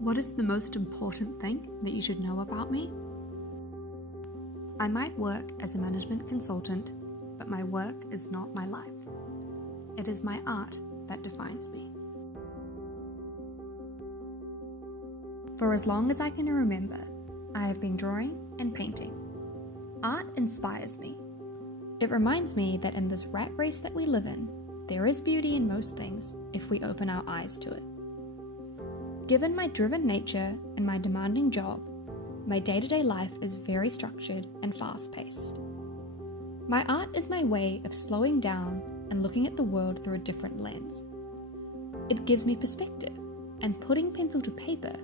What is the most important thing that you should know about me? I might work as a management consultant, but my work is not my life. It is my art that defines me. For as long as I can remember, I have been drawing and painting. Art inspires me. It reminds me that in this rat race that we live in, there is beauty in most things if we open our eyes to it. Given my driven nature and my demanding job, my day-to-day life is very structured and fast-paced. My art is my way of slowing down and looking at the world through a different lens. It gives me perspective, and putting pencil to paper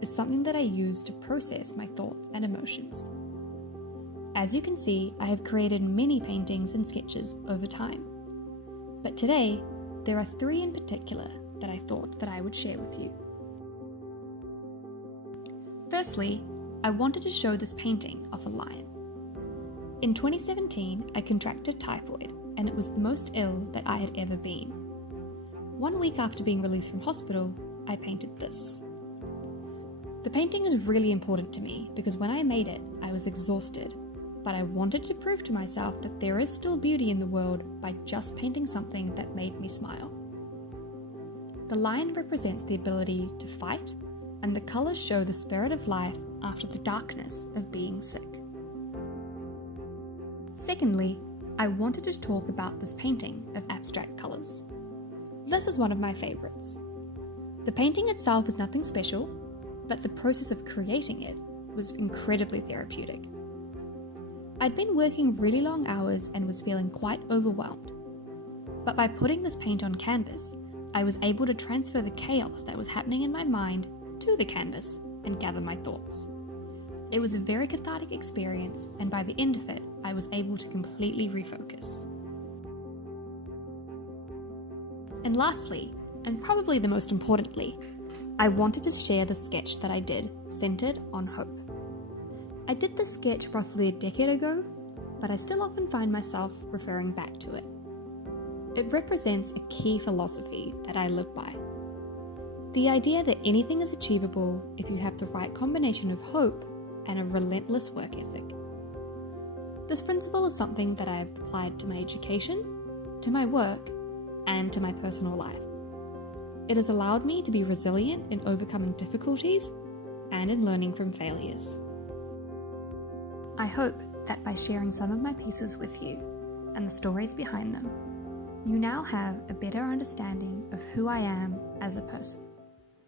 is something that I use to process my thoughts and emotions. As you can see, I have created many paintings and sketches over time. But today, there are 3 in particular that I thought that I would share with you. Firstly, I wanted to show this painting of a lion. In 2017, I contracted typhoid, and it was the most ill that I had ever been. 1 week after being released from hospital, I painted this. The painting is really important to me because when I made it, I was exhausted, but I wanted to prove to myself that there is still beauty in the world by just painting something that made me smile. The lion represents the ability to fight, and the colours show the spirit of life after the darkness of being sick. Secondly, I wanted to talk about this painting of abstract colours. This is one of my favourites. The painting itself is nothing special, but the process of creating it was incredibly therapeutic. I'd been working really long hours and was feeling quite overwhelmed. But by putting this paint on canvas, I was able to transfer the chaos that was happening in my mind to the canvas and gather my thoughts. It was a very cathartic experience, and by the end of it, I was able to completely refocus. And lastly, and probably the most importantly, I wanted to share the sketch that I did centered on hope. I did this sketch roughly a decade ago, but I still often find myself referring back to it. It represents a key philosophy that I live by. The idea that anything is achievable if you have the right combination of hope and a relentless work ethic. This principle is something that I have applied to my education, to my work, and to my personal life. It has allowed me to be resilient in overcoming difficulties and in learning from failures. I hope that by sharing some of my pieces with you and the stories behind them, you now have a better understanding of who I am as a person.